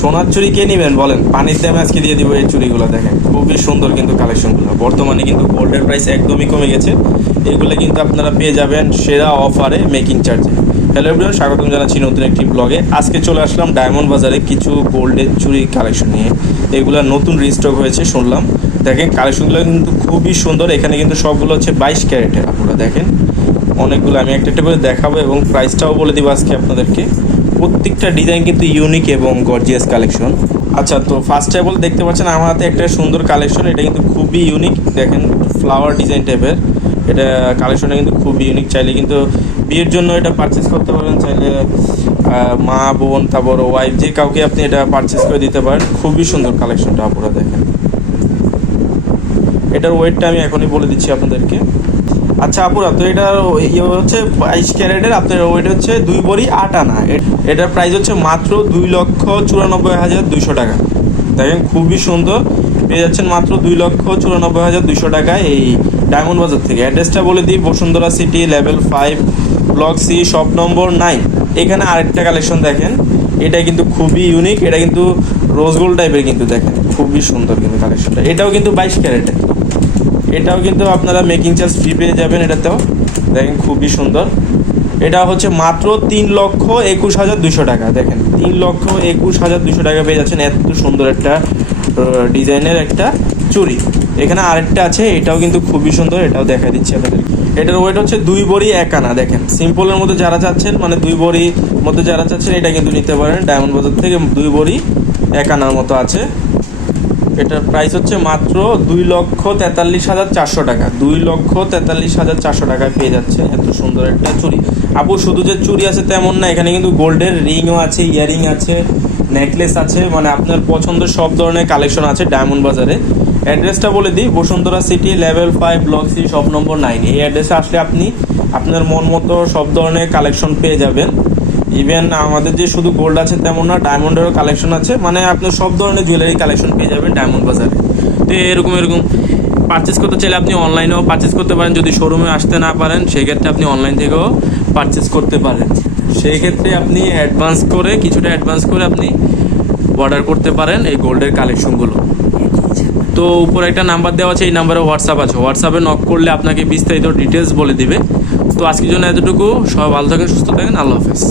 সোনার চুরি কে নেবেন বলেন, পানির দামে আজকে দিয়ে দিব এই চুরিগুলো। দেখেন খুবই সুন্দর কিন্তু কালেকশনগুলো। বর্তমানে কিন্তু গোল্ডের প্রাইস একদমই কমে গেছে। এগুলো কিন্তু আপনারা পেয়ে যাবেন সেরা অফারে মেকিং চার্জে। হ্যালো এভরিওয়ান, স্বাগতম জানাচ্ছি নতুন একটি ব্লগে। আজকে চলে আসলাম ডায়মন্ড বাজারে কিছু গোল্ডের চুরি কালেকশন নিয়ে। এগুলো নতুন রিস্টক হয়েছে শুনলাম। দেখেন কালেকশনগুলো কিন্তু খুবই সুন্দর। এখানে কিন্তু সবগুলো হচ্ছে 22 ক্যারেটের। আপনারা দেখেন অনেকগুলো, আমি একটা একটা করে দেখাবো এবং প্রাইসটাও বলে দিব আজকে আপনাদেরকে। প্রত্যেকটা ডিজাইন কিন্তু ইউনিক এবং গর্জিয়াস কালেকশন। আচ্ছা, তো ফার্স্ট অফ অল দেখতে পাচ্ছেন আমার হাতে একটা সুন্দর কালেকশন। এটা কিন্তু খুবই ইউনিক। দেখেন ফ্লাওয়ার ডিজাইন টাইপের এটা কালেকশনটা কিন্তু খুবই ইউনিক। চাইলে কিন্তু বিয়ের জন্য এটা পারচেস করতে পারেন, চাইলে মা বোন তারপর ওয়াইফ যে কাউকে আপনি এটা পারচেস করে দিতে পারেন। খুবই সুন্দর কালেকশনটা আপনারা দেখেন। এটার ওয়েটটা আমি এখনই বলে দিচ্ছি আপনাদেরকে। আচ্ছা আপুরা, তো এটার ইয়ে হচ্ছে 22 ক্যারেটের, আপনার ওয়েট হচ্ছে 2 ভরি 8 আনা। এটার প্রাইস হচ্ছে মাত্র 2,94,200 টাকা। দেখেন খুবই সুন্দর, পেয়ে যাচ্ছেন মাত্র 2,94,200 টাকায় এই ডায়মন্ড বাজার থেকে। অ্যাড্রেসটা বলে দিই, Bashundhara city, level 5, block C, shop number 9। এখানে আরেকটা কালেকশন দেখেন, এটা কিন্তু খুবই ইউনিক। এটা কিন্তু রোজ গোল্ড টাইপের, কিন্তু দেখেন খুবই সুন্দর কিন্তু কালেকশনটা। এটাও কিন্তু 22 ক্যারেটের। এটাও কিন্তু আপনারা মেকিং চার্জ ফ্রি পেয়ে যাবেন এটাতেও। দেখেন খুবই সুন্দর। এটা হচ্ছে মাত্র 3,21,200 টাকা। দেখেন 3,21,200 টাকা পেয়ে যাচ্ছেন এত সুন্দর একটা ডিজাইনের একটা চুড়ি। এখানে আরেকটা আছে, এটাও কিন্তু খুবই সুন্দর, এটাও দেখা দিচ্ছি আপনাদের। এটার ওয়েট হচ্ছে 2 ভরি 1 আনা। দেখেন সিম্পলের মধ্যে যারা চাচ্ছেন, মানে 2 ভরির মধ্যে যারা চাচ্ছেন এটা কিন্তু নিতে পারেন ডায়মন্ড বাজার থেকে। 2 ভরি 1 আনার মতো আছে। এটার প্রাইস হচ্ছে মাত্র 2,43,400 টাকা। 2,43,400 টাকায় পেয়ে যাচ্ছে এত সুন্দর একটা চুড়ি। আপু শুধু যে চুড়ি আছে তেমন না, এখানে কিন্তু গোল্ডের রিংও আছে, ইয়ারিং আছে, নেকলেস আছে, মানে আপনার পছন্দের সব ধরনের কালেকশন আছে ডায়মন্ড বাজারে। অ্যাড্রেসটা বলে দিই, Bashundhara city, level 5, block C, shop number 9। এই অ্যাড্রেসে আসলে আপনি আপনার মন মতো সব ধরনের কালেকশন পেয়ে যাবেন। ইভেন আমাদের যে শুধু গোল্ড আছে তেমন না, ডায়মন্ডেরও কালেকশন আছে, মানে আপনি সব ধরনের জুয়েলারি কালেকশন পেয়ে যাবেন ডায়মন্ড বাজারে। তো এরকম পারচেস করতে চাইলে আপনি অনলাইনেও পারচেস করতে পারেন। যদি শোরুমে আসতে না পারেন সেক্ষেত্রে আপনি অনলাইন থেকেও পারচেস করতে পারেন। সেই ক্ষেত্রে আপনি কিছুটা অ্যাডভান্স করে আপনি অর্ডার করতে পারেন এই গোল্ডের কালেকশনগুলো। তো উপরে একটা নাম্বার দেওয়া আছে, এই নাম্বারে হোয়াটসঅ্যাপ আছে। হোয়াটসঅ্যাপে নক করলে আপনাকে বিস্তারিত ডিটেলস বলে দিবে। তো আজকের জন্য এতটুকু। সবাই ভালো থাকেন, সুস্থ থাকেন, আল্লাহ হাফেজ।